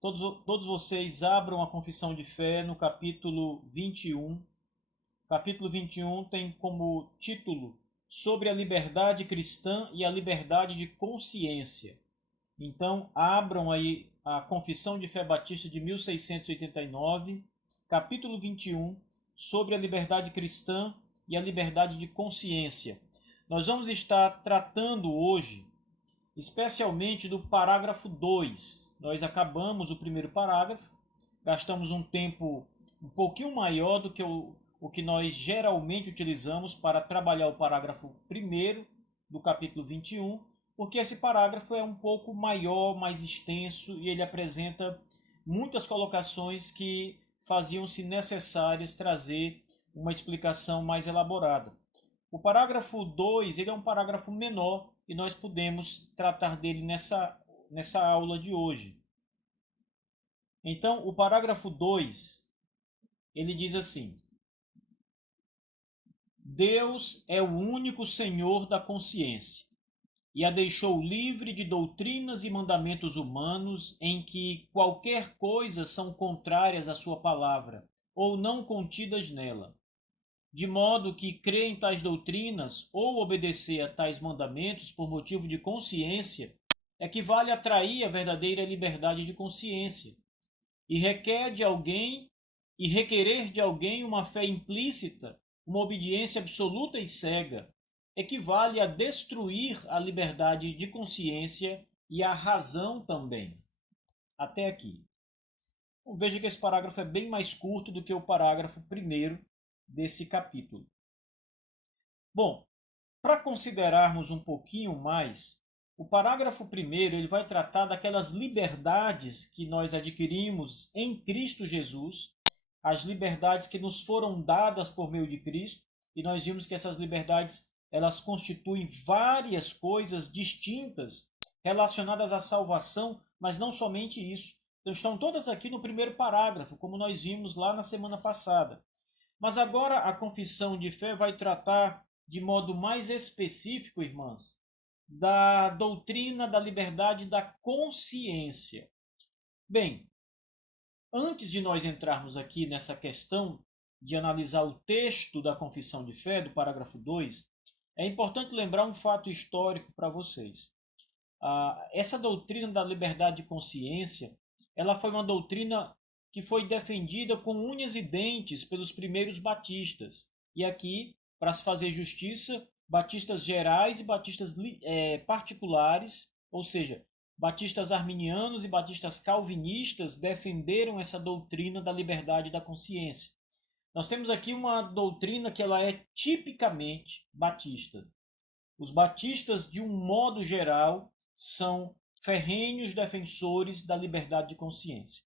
todos vocês abram a Confissão de Fé no capítulo 21. Capítulo 21 tem como título Sobre a liberdade cristã e a liberdade de consciência. Então, abram aí a Confissão de Fé Batista de 1689, capítulo 21, sobre a liberdade cristã e a liberdade de consciência. Nós vamos estar tratando hoje, especialmente do parágrafo 2. Nós acabamos o primeiro parágrafo, gastamos um tempo um pouquinho maior do que o que nós geralmente utilizamos para trabalhar o parágrafo 1 do capítulo 21, porque esse parágrafo é um pouco maior, mais extenso, e ele apresenta muitas colocações que faziam-se necessárias trazer uma explicação mais elaborada. O parágrafo 2 ele é um parágrafo menor e nós podemos tratar dele nessa aula de hoje. Então, o parágrafo 2, ele diz assim: Deus é o único Senhor da consciência e a deixou livre de doutrinas e mandamentos humanos em que qualquer coisa são contrárias à sua palavra ou não contidas nela. De modo que crer em tais doutrinas ou obedecer a tais mandamentos por motivo de consciência equivale a trair a verdadeira liberdade de consciência e requerer de alguém uma fé implícita, uma obediência absoluta e cega, equivale a destruir a liberdade de consciência e a razão também. Até aqui. Então, veja que esse parágrafo é bem mais curto do que o parágrafo 1 desse capítulo. Bom, para considerarmos um pouquinho mais, o parágrafo 1 ele vai tratar daquelas liberdades que nós adquirimos em Cristo Jesus, as liberdades que nos foram dadas por meio de Cristo, e nós vimos que essas liberdades elas constituem várias coisas distintas relacionadas à salvação, mas não somente isso. Então, estão todas aqui no primeiro parágrafo, como nós vimos lá na semana passada. Mas agora a confissão de fé vai tratar de modo mais específico, irmãs, da doutrina da liberdade da consciência. Bem, antes de nós entrarmos aqui nessa questão de analisar o texto da confissão de fé, do parágrafo 2, é importante lembrar um fato histórico para vocês. Essa doutrina da liberdade de consciência, ela foi uma doutrina que foi defendida com unhas e dentes pelos primeiros batistas. E aqui, para se fazer justiça, batistas gerais e batistas particulares, ou seja, batistas arminianos e batistas calvinistas defenderam essa doutrina da liberdade da consciência. Nós temos aqui uma doutrina que ela é tipicamente batista. Os batistas, de um modo geral, são ferrenhos defensores da liberdade de consciência.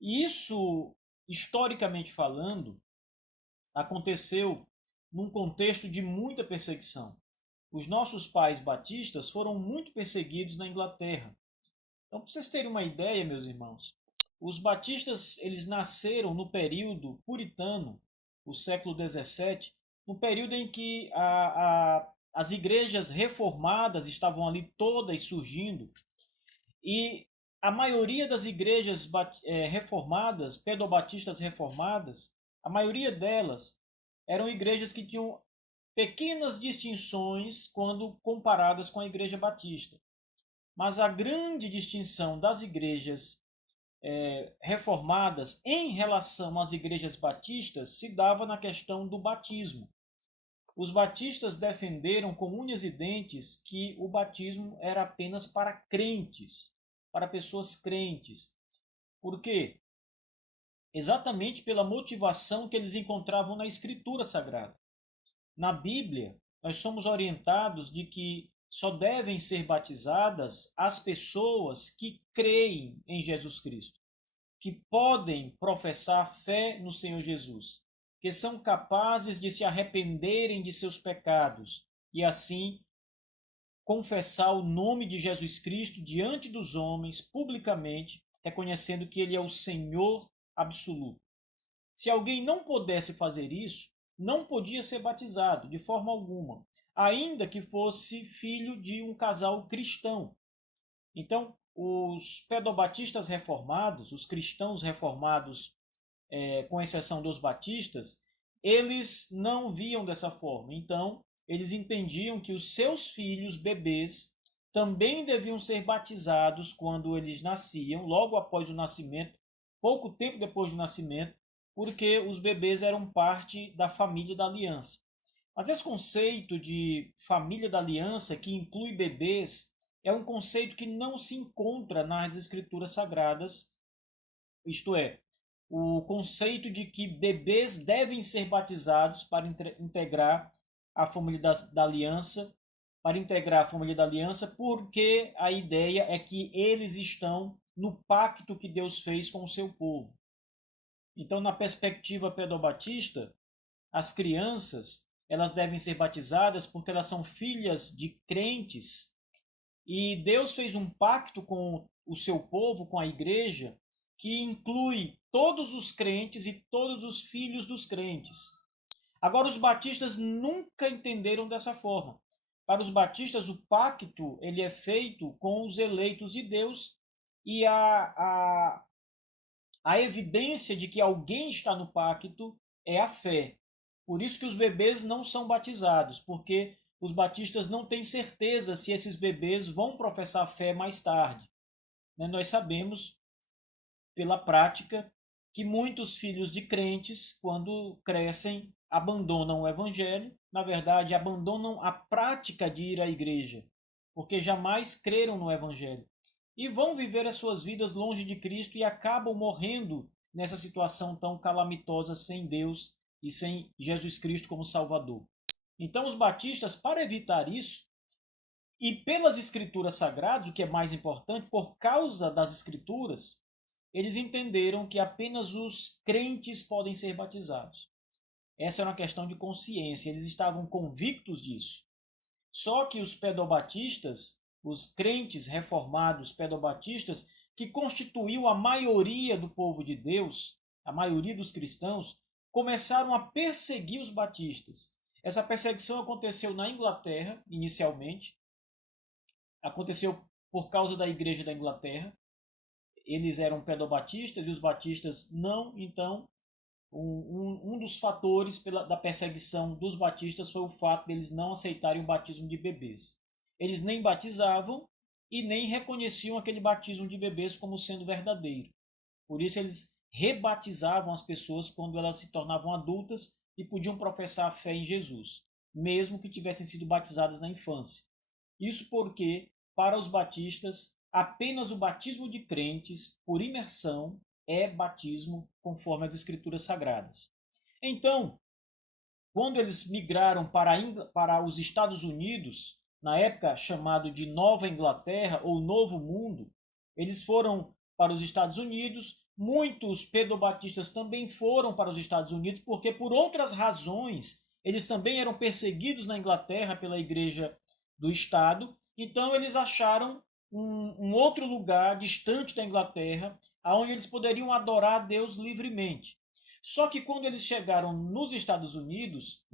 E isso, historicamente falando, aconteceu num contexto de muita perseguição. Os nossos pais batistas foram muito perseguidos na Inglaterra. Então, para vocês terem uma ideia, meus irmãos, os batistas eles nasceram no período puritano, o século XVII, no período em que as igrejas reformadas estavam ali todas surgindo, e a maioria das igrejas reformadas, pedobatistas reformadas, a maioria delas eram igrejas que tinham pequenas distinções quando comparadas com a igreja batista. Mas a grande distinção das igrejas reformadas em relação às igrejas batistas se dava na questão do batismo. Os batistas defenderam com unhas e dentes que o batismo era apenas para crentes, para pessoas crentes. Por quê? Exatamente pela motivação que eles encontravam na Escritura Sagrada. Na Bíblia, nós somos orientados de que só devem ser batizadas as pessoas que creem em Jesus Cristo, que podem professar fé no Senhor Jesus, que são capazes de se arrependerem de seus pecados e assim confessar o nome de Jesus Cristo diante dos homens publicamente, reconhecendo que ele é o Senhor absoluto. Se alguém não pudesse fazer isso, não podia ser batizado de forma alguma, ainda que fosse filho de um casal cristão. Então, os pedobatistas reformados, os cristãos reformados, com exceção dos batistas, eles não viam dessa forma. Então, eles entendiam que os seus filhos, bebês, também deviam ser batizados quando eles nasciam, logo após o nascimento, pouco tempo depois do nascimento, porque os bebês eram parte da família da aliança. Mas esse conceito de família da aliança, que inclui bebês, é um conceito que não se encontra nas escrituras sagradas, isto é, o conceito de que bebês devem ser batizados para integrar a família da aliança, porque a ideia é que eles estão no pacto que Deus fez com o seu povo. Então, na perspectiva pedobatista, as crianças, elas devem ser batizadas porque elas são filhas de crentes e Deus fez um pacto com o seu povo, com a igreja, que inclui todos os crentes e todos os filhos dos crentes. Agora, os batistas nunca entenderam dessa forma. Para os batistas, o pacto ele é feito com os eleitos de Deus e a evidência de que alguém está no pacto é a fé. Por isso que os bebês não são batizados, porque os batistas não têm certeza se esses bebês vão professar fé mais tarde. Nós sabemos, pela prática, que muitos filhos de crentes, quando crescem, abandonam o evangelho, na verdade, abandonam a prática de ir à igreja, porque jamais creram no evangelho. E vão viver as suas vidas longe de Cristo e acabam morrendo nessa situação tão calamitosa sem Deus e sem Jesus Cristo como Salvador. Então, os batistas, para evitar isso, e pelas escrituras sagradas, o que é mais importante, por causa das escrituras, eles entenderam que apenas os crentes podem ser batizados. Essa era uma questão de consciência, eles estavam convictos disso. Só que os pedobatistas, os crentes reformados pedobatistas, que constituíam a maioria do povo de Deus, a maioria dos cristãos, começaram a perseguir os batistas. Essa perseguição aconteceu na Inglaterra, inicialmente. Aconteceu por causa da Igreja da Inglaterra. Eles eram pedobatistas e os batistas não. Então, um dos fatores da perseguição dos batistas foi o fato de eles não aceitarem o batismo de bebês. Eles nem batizavam e nem reconheciam aquele batismo de bebês como sendo verdadeiro. Por isso, eles rebatizavam as pessoas quando elas se tornavam adultas e podiam professar a fé em Jesus, mesmo que tivessem sido batizadas na infância. Isso porque, para os batistas, apenas o batismo de crentes por imersão é batismo conforme as escrituras sagradas. Então, quando eles migraram para os Estados Unidos, na época chamado de Nova Inglaterra ou Novo Mundo, eles foram para os Estados Unidos. Muitos pedobatistas também foram para os Estados Unidos, porque por outras razões eles também eram perseguidos na Inglaterra pela igreja do Estado. Então eles acharam um outro lugar distante da Inglaterra, onde eles poderiam adorar a Deus livremente. Só que quando eles chegaram nos Estados Unidos,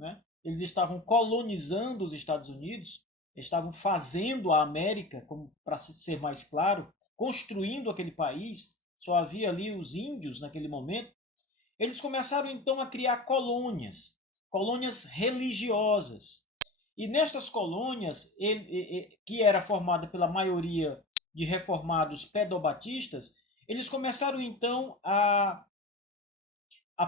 eles estavam colonizando os Estados Unidos, estavam fazendo a América, para ser mais claro, construindo aquele país, só havia ali os índios naquele momento. Eles começaram então a criar colônias religiosas. E nestas colônias, que era formada pela maioria de reformados pedobatistas, eles começaram então a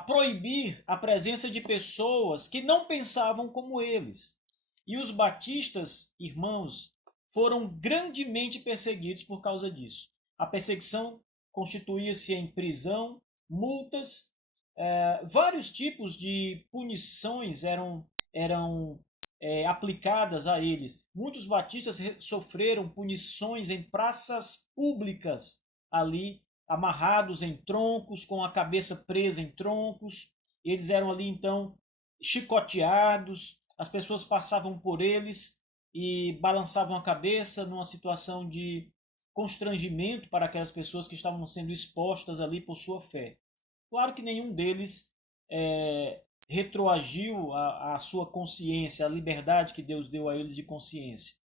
proibir a presença de pessoas que não pensavam como eles. E os batistas, irmãos, foram grandemente perseguidos por causa disso. A perseguição constituía-se em prisão, multas, vários tipos de punições eram aplicadas a eles. Muitos batistas sofreram punições em praças públicas, ali amarrados em troncos, com a cabeça presa em troncos. Eles eram ali então chicoteados, as pessoas passavam por eles e balançavam a cabeça numa situação de constrangimento para aquelas pessoas que estavam sendo expostas ali por sua fé. Claro que nenhum deles retroagiu a sua consciência, a liberdade que Deus deu a eles de consciência.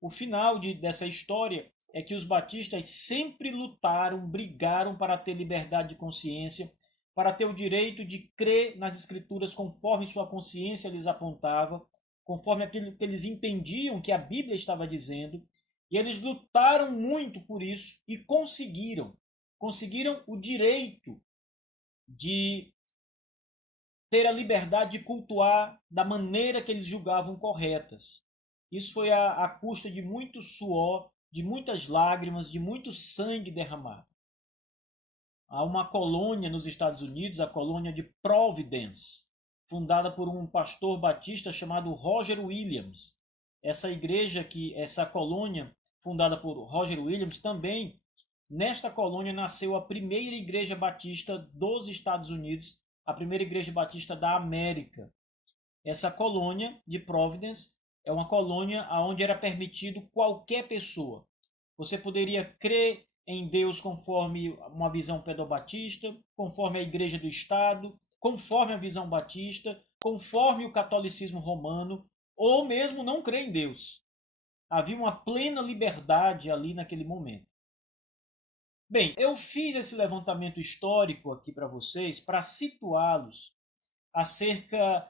O final dessa história é que os batistas sempre lutaram, brigaram para ter liberdade de consciência, para ter o direito de crer nas escrituras conforme sua consciência lhes apontava, conforme aquilo que eles entendiam que a Bíblia estava dizendo, e eles lutaram muito por isso e conseguiram. Conseguiram o direito de ter a liberdade de cultuar da maneira que eles julgavam corretas. Isso foi à custa de muito suor, de muitas lágrimas, de muito sangue derramado. Há uma colônia nos Estados Unidos, a colônia de Providence, fundada por um pastor batista chamado Roger Williams. Essa colônia fundada por Roger Williams, também nesta colônia nasceu a primeira igreja batista dos Estados Unidos, a primeira igreja batista da América. Essa colônia de Providence é uma colônia onde era permitido qualquer pessoa. Você poderia crer em Deus conforme uma visão pedobatista, conforme a Igreja do Estado, conforme a visão batista, conforme o catolicismo romano, ou mesmo não crer em Deus. Havia uma plena liberdade ali naquele momento. Bem, eu fiz esse levantamento histórico aqui para vocês para situá-los acerca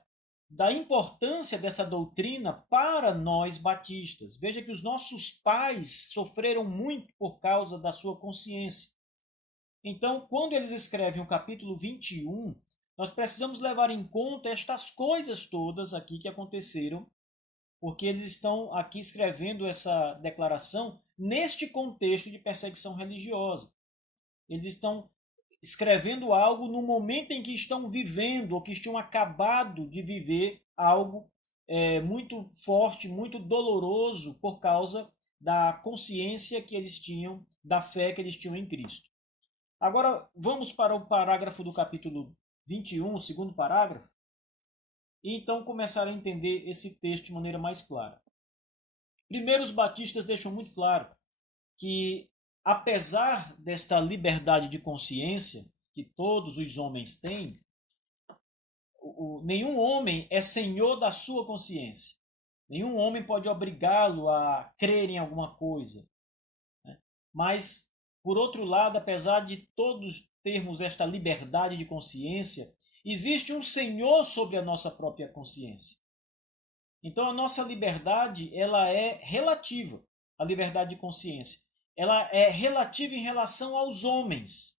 da importância dessa doutrina para nós batistas. Veja que os nossos pais sofreram muito por causa da sua consciência. Então, quando eles escrevem o capítulo 21, nós precisamos levar em conta estas coisas todas aqui que aconteceram, porque eles estão aqui escrevendo essa declaração neste contexto de perseguição religiosa. Eles estão escrevendo algo no momento em que estão vivendo ou que estão acabado de viver algo muito forte, muito doloroso por causa da consciência que eles tinham, da fé que eles tinham em Cristo. Agora vamos para o parágrafo do capítulo 21, o segundo parágrafo, e então começar a entender esse texto de maneira mais clara. Primeiro, os batistas deixam muito claro que, apesar desta liberdade de consciência que todos os homens têm, nenhum homem é senhor da sua consciência. Nenhum homem pode obrigá-lo a crer em alguma coisa. Né? Mas, por outro lado, apesar de todos termos esta liberdade de consciência, existe um senhor sobre a nossa própria consciência. Então, a nossa liberdade ela é relativa, a liberdade de consciência. Ela é relativa em relação aos homens.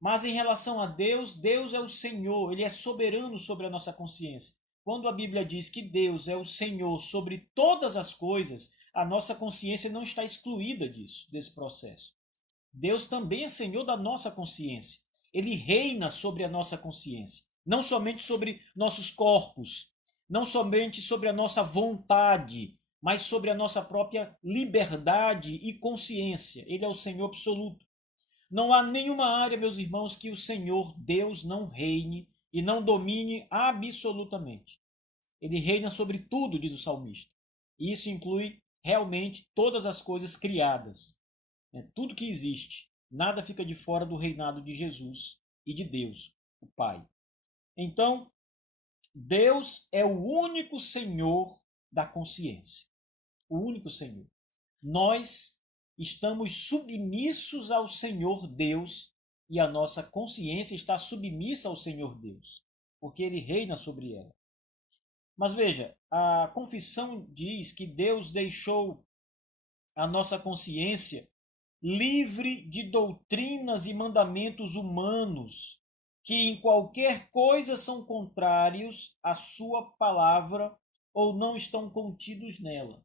Mas em relação a Deus, Deus é o Senhor, Ele é soberano sobre a nossa consciência. Quando a Bíblia diz que Deus é o Senhor sobre todas as coisas, a nossa consciência não está excluída disso, desse processo. Deus também é Senhor da nossa consciência. Ele reina sobre a nossa consciência. Não somente sobre nossos corpos, não somente sobre a nossa vontade, mas sobre a nossa própria liberdade e consciência. Ele é o Senhor absoluto. Não há nenhuma área, meus irmãos, que o Senhor Deus não reine e não domine absolutamente. Ele reina sobre tudo, diz o salmista. E isso inclui realmente todas as coisas criadas. Tudo que existe. Nada fica de fora do reinado de Jesus e de Deus, o Pai. Então, Deus é o único Senhor da consciência. O único Senhor. Nós estamos submissos ao Senhor Deus e a nossa consciência está submissa ao Senhor Deus, porque Ele reina sobre ela. Mas veja, a confissão diz que Deus deixou a nossa consciência livre de doutrinas e mandamentos humanos que em qualquer coisa são contrários à sua palavra ou não estão contidos nela.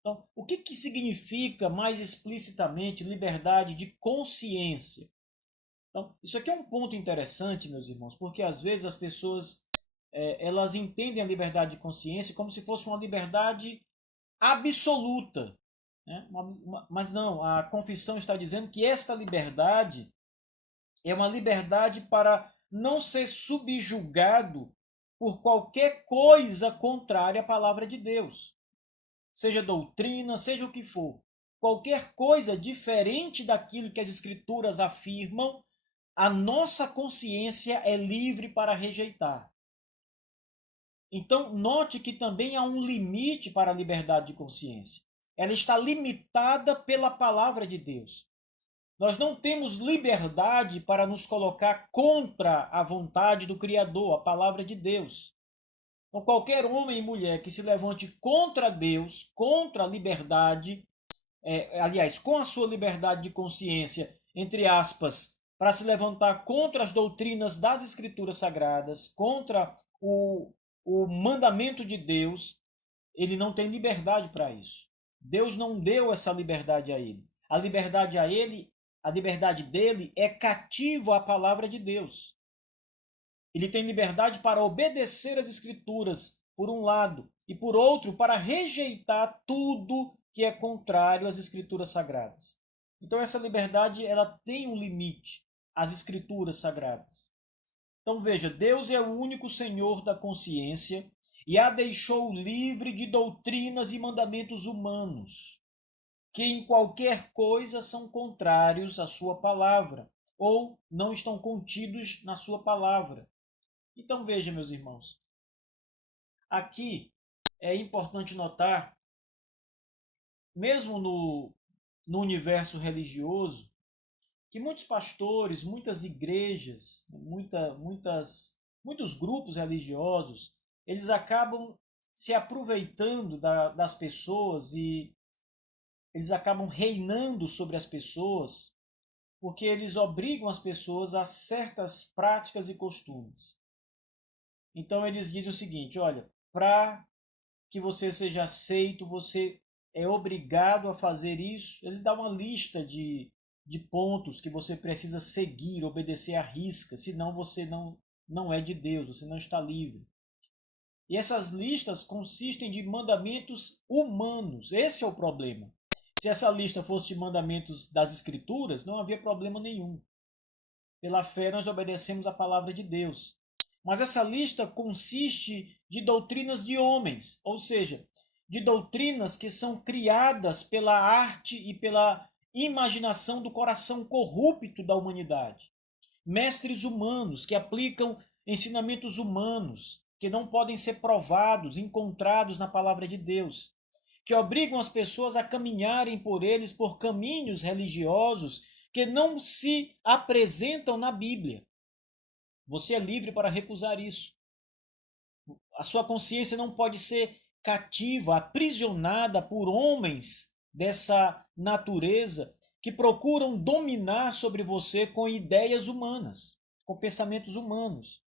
Então, o que significa mais explicitamente liberdade de consciência? Então, isso aqui é um ponto interessante, meus irmãos, porque às vezes as pessoas elas entendem a liberdade de consciência como se fosse uma liberdade absoluta. Né? Mas não, a confissão está dizendo que esta liberdade é uma liberdade para não ser subjugado por qualquer coisa contrária à palavra de Deus. Seja doutrina, seja o que for. Qualquer coisa diferente daquilo que as Escrituras afirmam, a nossa consciência é livre para rejeitar. Então, note que também há um limite para a liberdade de consciência. ela está limitada pela palavra de Deus. Nós não temos liberdade para nos colocar contra a vontade do Criador, a palavra de Deus. Então, qualquer homem e mulher que se levante contra Deus, contra a liberdade, aliás, com a sua liberdade de consciência, entre aspas, para se levantar contra as doutrinas das Escrituras Sagradas, contra o mandamento de Deus, ele não tem liberdade para isso. Deus não deu essa liberdade a ele. A liberdade dele é cativa à palavra de Deus. Ele tem liberdade para obedecer às Escrituras, por um lado, e por outro, para rejeitar tudo que é contrário às Escrituras Sagradas. Então essa liberdade, ela tem um limite, as Escrituras Sagradas. Então veja, Deus é o único Senhor da consciência e a deixou livre de doutrinas e mandamentos humanos, que em qualquer coisa são contrários à sua palavra, ou não estão contidos na sua palavra. Então veja, meus irmãos, aqui é importante notar, mesmo no universo religioso, que muitos pastores, muitas igrejas, muitos grupos religiosos, eles acabam se aproveitando das pessoas e eles acabam reinando sobre as pessoas porque eles obrigam as pessoas a certas práticas e costumes. Então eles dizem o seguinte, olha, para que você seja aceito, você é obrigado a fazer isso. Ele dá uma lista de pontos que você precisa seguir, obedecer à risca, senão você não é de Deus, você não está livre. E essas listas consistem de mandamentos humanos. Esse é o problema. Se essa lista fosse de mandamentos das Escrituras, não havia problema nenhum. Pela fé nós obedecemos a palavra de Deus. Mas essa lista consiste de doutrinas de homens, ou seja, de doutrinas que são criadas pela arte e pela imaginação do coração corrupto da humanidade. Mestres humanos que aplicam ensinamentos humanos, que não podem ser provados, encontrados na palavra de Deus, que obrigam as pessoas a caminharem por eles por caminhos religiosos que não se apresentam na Bíblia. Você é livre para recusar isso. A sua consciência não pode ser cativa, aprisionada por homens dessa natureza que procuram dominar sobre você com ideias humanas, com pensamentos humanos.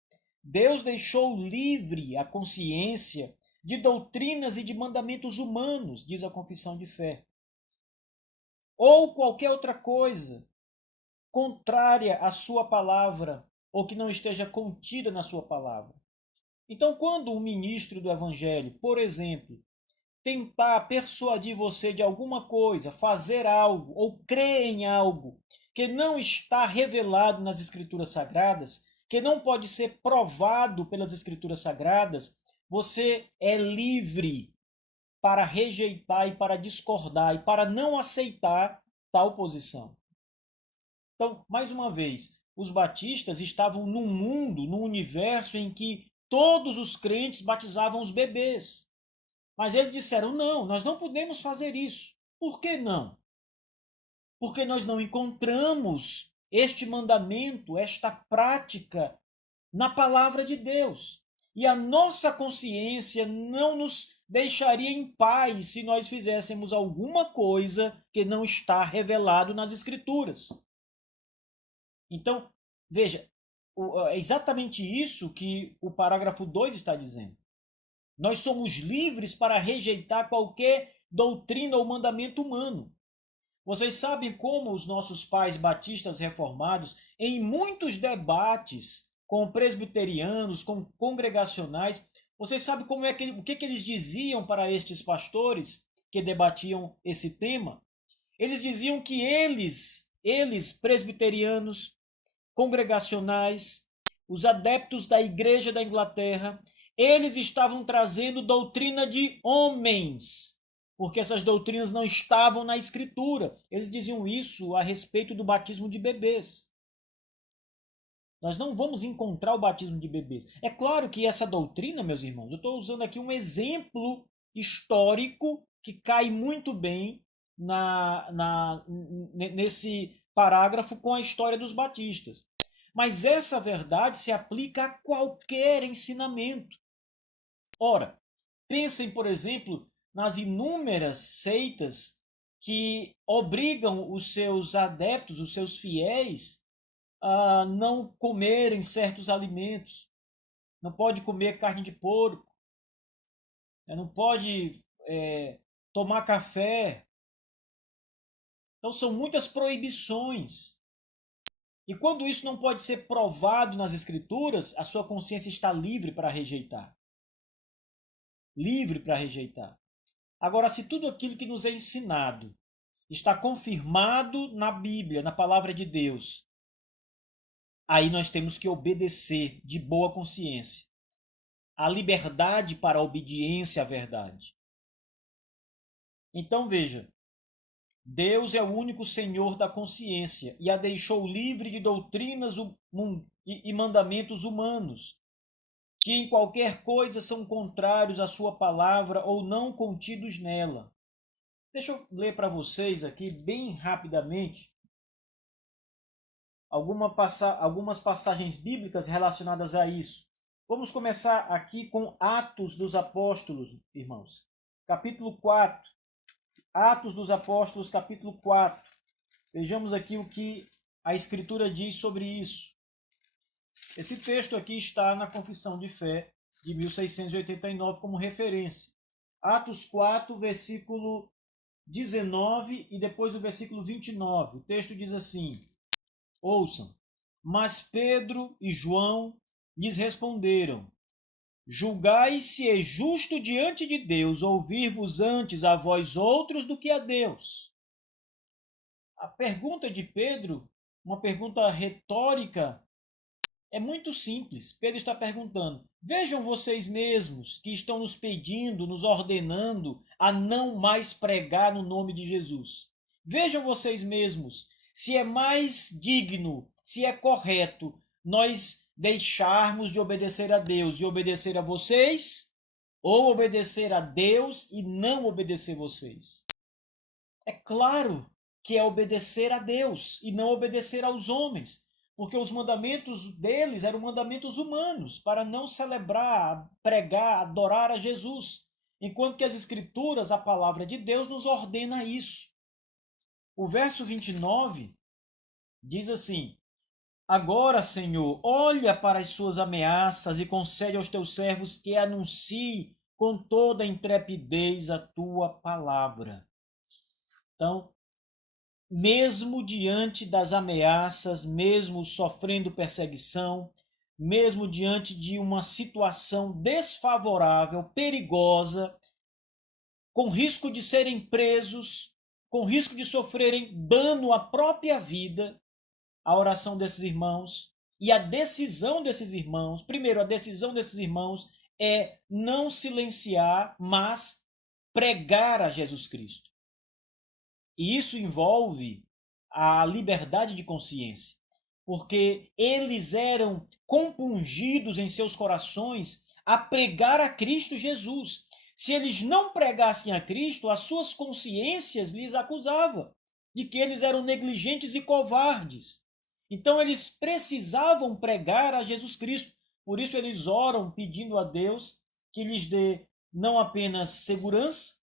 Deus deixou livre a consciência de doutrinas e de mandamentos humanos, diz a confissão de fé. Ou qualquer outra coisa contrária à sua palavra, ou que não esteja contida na sua palavra. Então, quando um ministro do Evangelho, por exemplo, tentar persuadir você de alguma coisa, fazer algo ou crer em algo que não está revelado nas Escrituras Sagradas, que não pode ser provado pelas Escrituras Sagradas, você é livre para rejeitar e para discordar e para não aceitar tal posição. Então, mais uma vez, os batistas estavam num mundo, num universo em que todos os crentes batizavam os bebês. Mas eles disseram, não, nós não podemos fazer isso. Por que não? Porque nós não encontramos este mandamento, esta prática na palavra de Deus. E a nossa consciência não nos deixaria em paz se nós fizéssemos alguma coisa que não está revelado nas Escrituras. Então, veja, é exatamente isso que o parágrafo 2 está dizendo. Nós somos livres para rejeitar qualquer doutrina ou mandamento humano. Vocês sabem como os nossos pais batistas reformados, em muitos debates com presbiterianos, com congregacionais, vocês sabem como o que eles diziam para estes pastores que debatiam esse tema? Eles diziam que eles presbiterianos, congregacionais, os adeptos da Igreja da Inglaterra, eles estavam trazendo doutrina de homens, porque essas doutrinas não estavam na Escritura. Eles diziam isso a respeito do batismo de bebês. Nós não vamos encontrar o batismo de bebês. É claro que essa doutrina, meus irmãos, eu estou usando aqui um exemplo histórico que cai muito bem nesse parágrafo com a história dos batistas. Mas essa verdade se aplica a qualquer ensinamento. Ora, pensem, por exemplo, nas inúmeras seitas que obrigam os seus adeptos, os seus fiéis, a não comerem certos alimentos. Não pode comer carne de porco, não pode tomar café. Então são muitas proibições. E quando isso não pode ser provado nas Escrituras, a sua consciência está livre para rejeitar. Livre para rejeitar. Agora, se tudo aquilo que nos é ensinado está confirmado na Bíblia, na palavra de Deus, aí nós temos que obedecer de boa consciência. A liberdade para a obediência à verdade. Então veja, Deus é o único Senhor da consciência e a deixou livre de doutrinas e mandamentos humanos, que em qualquer coisa são contrários à sua palavra ou não contidos nela. Deixa eu ler para vocês aqui bem rapidamente algumas passagens bíblicas relacionadas a isso. Vamos começar aqui com Atos dos Apóstolos, irmãos. Capítulo 4. Atos dos Apóstolos, capítulo 4. Vejamos aqui o que a Escritura diz sobre isso. Esse texto aqui está na Confissão de Fé de 1689 como referência. Atos 4, versículo 19 e depois o versículo 29. O texto diz assim: ouçam. Mas Pedro e João lhes responderam: julgai se é justo diante de Deus ouvir-vos antes a vós outros do que a Deus. A pergunta de Pedro, uma pergunta retórica, é muito simples. Pedro está perguntando: vejam vocês mesmos que estão nos pedindo, nos ordenando a não mais pregar no nome de Jesus. Vejam vocês mesmos se é mais digno, se é correto nós deixarmos de obedecer a Deus e obedecer a vocês, ou obedecer a Deus e não obedecer vocês. É claro que é obedecer a Deus e não obedecer aos homens, porque os mandamentos deles eram mandamentos humanos, para não celebrar, pregar, adorar a Jesus, enquanto que as Escrituras, a palavra de Deus, nos ordena isso. O verso 29 diz assim: agora, Senhor, olha para as suas ameaças e concede aos teus servos que anuncie com toda a intrepidez a tua palavra. Então, mesmo diante das ameaças, mesmo sofrendo perseguição, mesmo diante de uma situação desfavorável, perigosa, com risco de serem presos, com risco de sofrerem dano à própria vida, a oração desses irmãos e a decisão desses irmãos, primeiro, a decisão desses irmãos é não silenciar, mas pregar a Jesus Cristo. E isso envolve a liberdade de consciência, porque eles eram compungidos em seus corações a pregar a Cristo Jesus. Se eles não pregassem a Cristo, as suas consciências lhes acusavam de que eles eram negligentes e covardes. Então eles precisavam pregar a Jesus Cristo. Por isso eles oram pedindo a Deus que lhes dê não apenas segurança,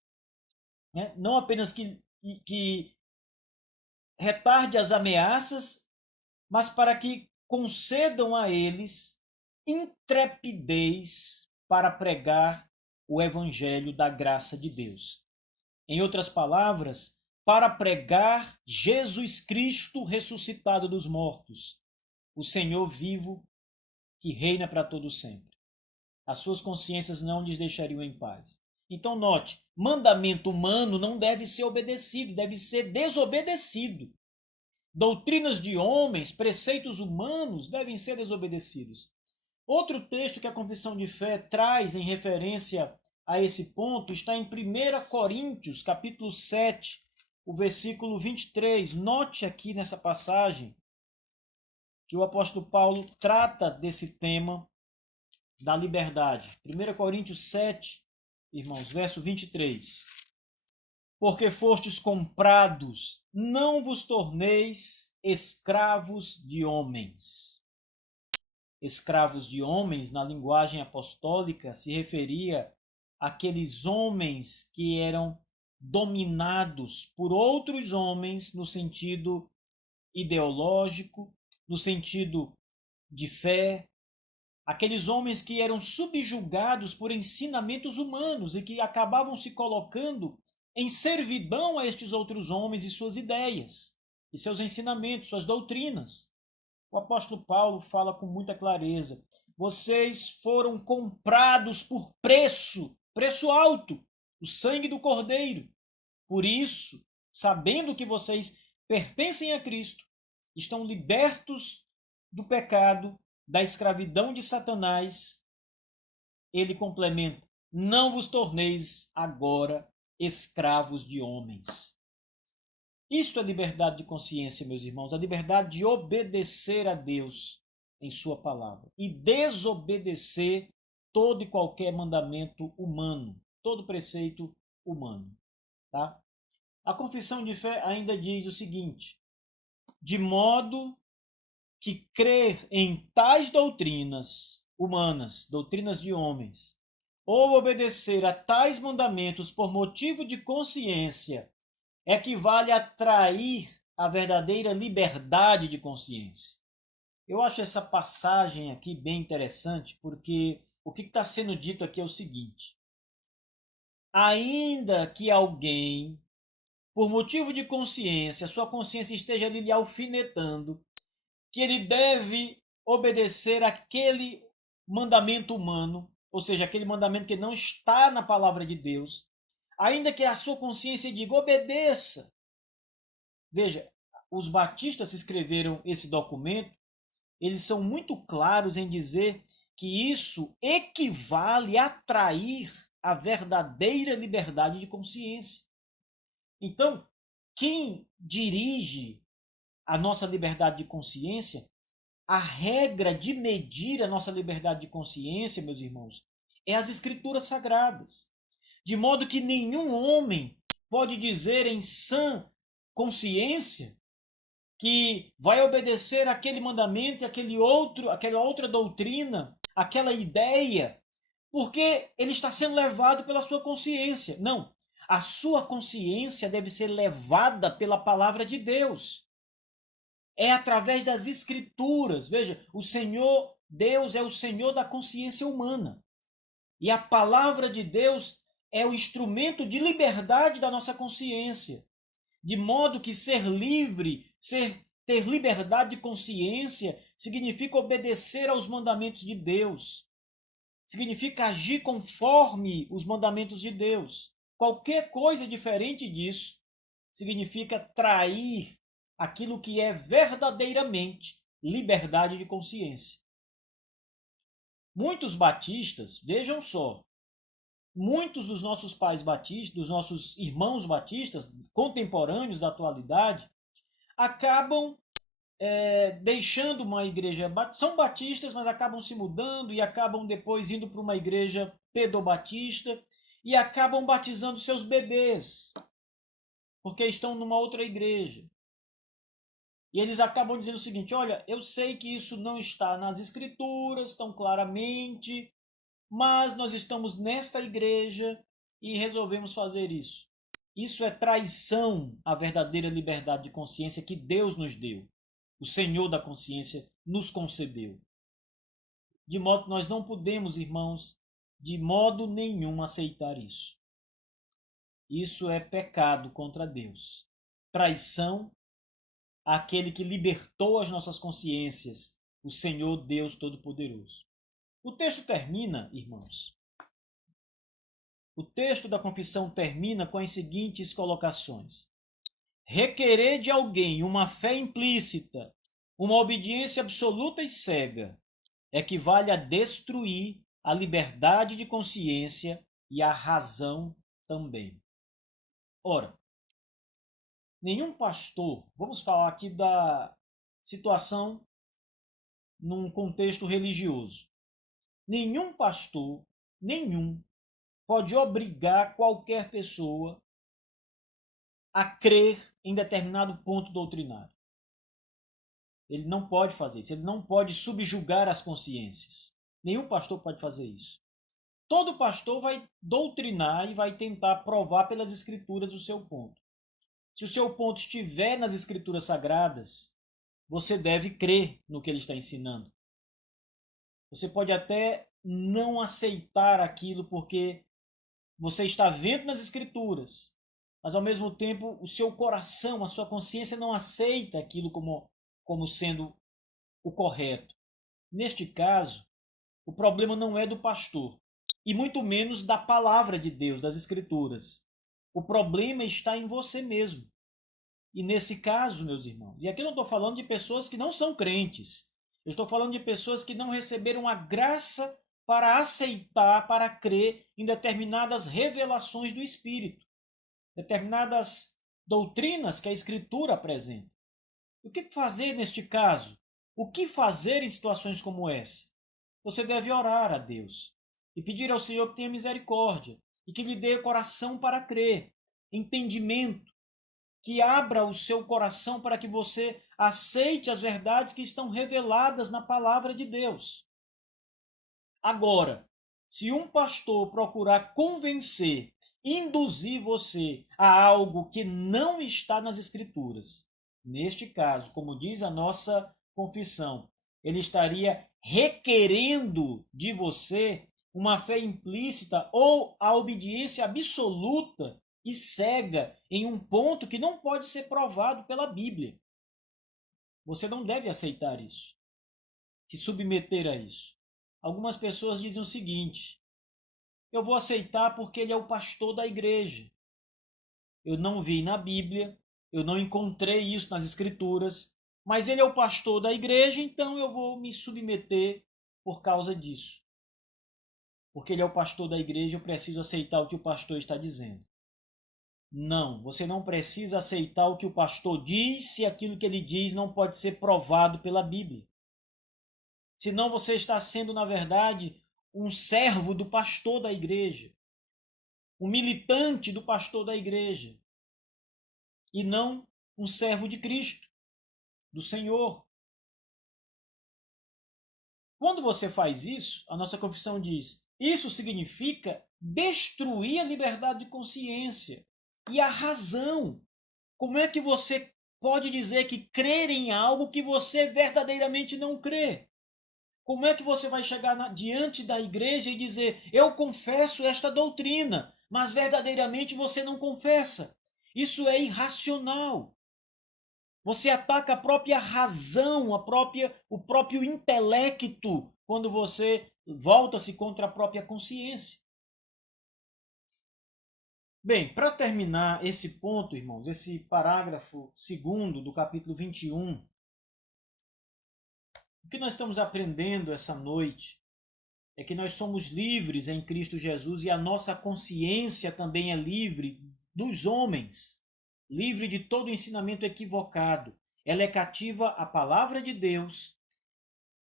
né? Não apenas que retarde as ameaças, mas para que concedam a eles intrepidez para pregar o evangelho da graça de Deus. Em outras palavras, para pregar Jesus Cristo ressuscitado dos mortos, o Senhor vivo que reina para todo sempre. As suas consciências não lhes deixariam em paz. Então note, mandamento humano não deve ser obedecido, deve ser desobedecido. Doutrinas de homens, preceitos humanos devem ser desobedecidos. Outro texto que a Confissão de Fé traz em referência a esse ponto está em 1 Coríntios, capítulo 7, o versículo 23. Note aqui nessa passagem que o apóstolo Paulo trata desse tema da liberdade. 1 Coríntios 7, irmãos, verso 23. porque fostes comprados, não vos torneis escravos de homens. Escravos de homens, na linguagem apostólica, se referia àqueles homens que eram dominados por outros homens no sentido ideológico, no sentido de fé, aqueles homens que eram subjugados por ensinamentos humanos e que acabavam se colocando em servidão a estes outros homens e suas ideias, e seus ensinamentos, suas doutrinas. O apóstolo Paulo fala com muita clareza: vocês foram comprados por preço, preço alto, o sangue do Cordeiro. Por isso, sabendo que vocês pertencem a Cristo, estão libertos do pecado, da escravidão de Satanás, ele complementa: não vos torneis agora escravos de homens. Isto é liberdade de consciência, meus irmãos, a liberdade de obedecer a Deus em sua palavra e desobedecer todo e qualquer mandamento humano, todo preceito humano, tá? A confissão de fé ainda diz o seguinte: de modo que crer em tais doutrinas humanas, doutrinas de homens, ou obedecer a tais mandamentos por motivo de consciência, equivale a trair a verdadeira liberdade de consciência. Eu acho essa passagem aqui bem interessante, porque o que está sendo dito aqui é o seguinte: ainda que alguém, por motivo de consciência, sua consciência esteja ali lhe alfinetando, que ele deve obedecer aquele mandamento humano, ou seja, aquele mandamento que não está na palavra de Deus, ainda que a sua consciência diga obedeça. Veja, os batistas que escreveram esse documento, eles são muito claros em dizer que isso equivale a trair a verdadeira liberdade de consciência. Então, quem dirige a nossa liberdade de consciência, a regra de medir a nossa liberdade de consciência, meus irmãos, é as escrituras sagradas. De modo que nenhum homem pode dizer em sã consciência que vai obedecer aquele mandamento, aquela outra doutrina, aquela ideia, porque ele está sendo levado pela sua consciência. Não, a sua consciência deve ser levada pela palavra de Deus. É através das escrituras. Veja, o Senhor, Deus é o Senhor da consciência humana. E a palavra de Deus é o instrumento de liberdade da nossa consciência. De modo que ser livre, ter liberdade de consciência, significa obedecer aos mandamentos de Deus. Significa agir conforme os mandamentos de Deus. Qualquer coisa diferente disso significa trair aquilo que é verdadeiramente liberdade de consciência. Muitos batistas, vejam só, muitos dos nossos pais batistas, dos nossos irmãos batistas, contemporâneos da atualidade, acabam deixando uma igreja, são batistas, mas acabam se mudando e acabam depois indo para uma igreja pedobatista e acabam batizando seus bebês, porque estão numa outra igreja. E eles acabam dizendo o seguinte: olha, eu sei que isso não está nas escrituras tão claramente, mas nós estamos nesta igreja e resolvemos fazer isso. Isso é traição à verdadeira liberdade de consciência que Deus nos deu. O Senhor da consciência nos concedeu. De modo que nós não podemos, irmãos, de modo nenhum aceitar isso. Isso é pecado contra Deus. Traição àquele que libertou as nossas consciências, o Senhor Deus Todo-Poderoso. O texto termina, irmãos. O texto da confissão termina com as seguintes colocações: requerer de alguém uma fé implícita, uma obediência absoluta e cega, equivale a destruir a liberdade de consciência e a razão também. Ora, nenhum pastor, vamos falar aqui da situação num contexto religioso. Nenhum pastor, nenhum, pode obrigar qualquer pessoa a crer em determinado ponto doutrinário. Ele não pode fazer isso, ele não pode subjugar as consciências. Nenhum pastor pode fazer isso. Todo pastor vai doutrinar e vai tentar provar pelas escrituras o seu ponto. Se o seu ponto estiver nas escrituras sagradas, você deve crer no que ele está ensinando. Você pode até não aceitar aquilo porque você está vendo nas escrituras, mas ao mesmo tempo o seu coração, a sua consciência não aceita aquilo como sendo o correto. Neste caso, o problema não é do pastor, e muito menos da palavra de Deus, das escrituras. O problema está em você mesmo. E nesse caso, meus irmãos, e aqui eu não estou falando de pessoas que não são crentes, eu estou falando de pessoas que não receberam a graça para aceitar, para crer em determinadas revelações do Espírito, determinadas doutrinas que a Escritura apresenta. O que fazer neste caso? O que fazer em situações como essa? Você deve orar a Deus e pedir ao Senhor que tenha misericórdia e que lhe dê coração para crer, entendimento, que abra o seu coração para que você aceite as verdades que estão reveladas na palavra de Deus. Agora, se um pastor procurar convencer, induzir você a algo que não está nas Escrituras, neste caso, como diz a nossa confissão, ele estaria requerendo de você uma fé implícita ou a obediência absoluta e cega em um ponto que não pode ser provado pela Bíblia. Você não deve aceitar isso, se submeter a isso. Algumas pessoas dizem o seguinte: eu vou aceitar porque ele é o pastor da igreja. Eu não vi na Bíblia, eu não encontrei isso nas Escrituras, mas ele é o pastor da igreja, então eu vou me submeter por causa disso. Porque ele é o pastor da igreja, eu preciso aceitar o que o pastor está dizendo. Não, você não precisa aceitar o que o pastor diz se aquilo que ele diz não pode ser provado pela Bíblia. Senão você está sendo, na verdade, um servo do pastor da igreja, um militante do pastor da igreja, e não um servo de Cristo, do Senhor. Quando você faz isso, a nossa confissão diz, isso significa destruir a liberdade de consciência e a razão. Como é que você pode dizer que crer em algo que você verdadeiramente não crê? Como é que você vai chegar diante da igreja e dizer, eu confesso esta doutrina, mas verdadeiramente você não confessa? Isso é irracional. Você ataca a própria razão, o próprio intelecto, quando você volta-se contra a própria consciência. Bem, para terminar esse ponto, irmãos, esse parágrafo 2º do capítulo 21, o que nós estamos aprendendo essa noite é que nós somos livres em Cristo Jesus e a nossa consciência também é livre dos homens, livre de todo ensinamento equivocado. Ela é cativa à palavra de Deus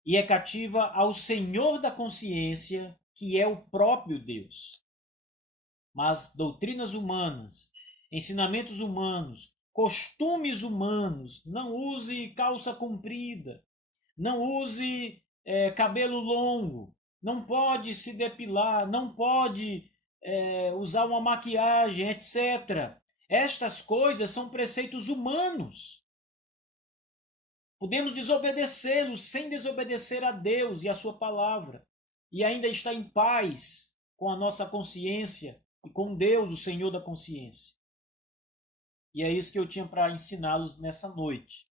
e é cativa ao Senhor da consciência, que é o próprio Deus. Mas doutrinas humanas, ensinamentos humanos, costumes humanos, não use calça comprida, não use cabelo longo, não pode se depilar, não pode usar uma maquiagem, etc. Estas coisas são preceitos humanos. Podemos desobedecê-los sem desobedecer a Deus e a sua palavra, e ainda estar em paz com a nossa consciência e com Deus, o Senhor da consciência. E é isso que eu tinha para ensiná-los nessa noite.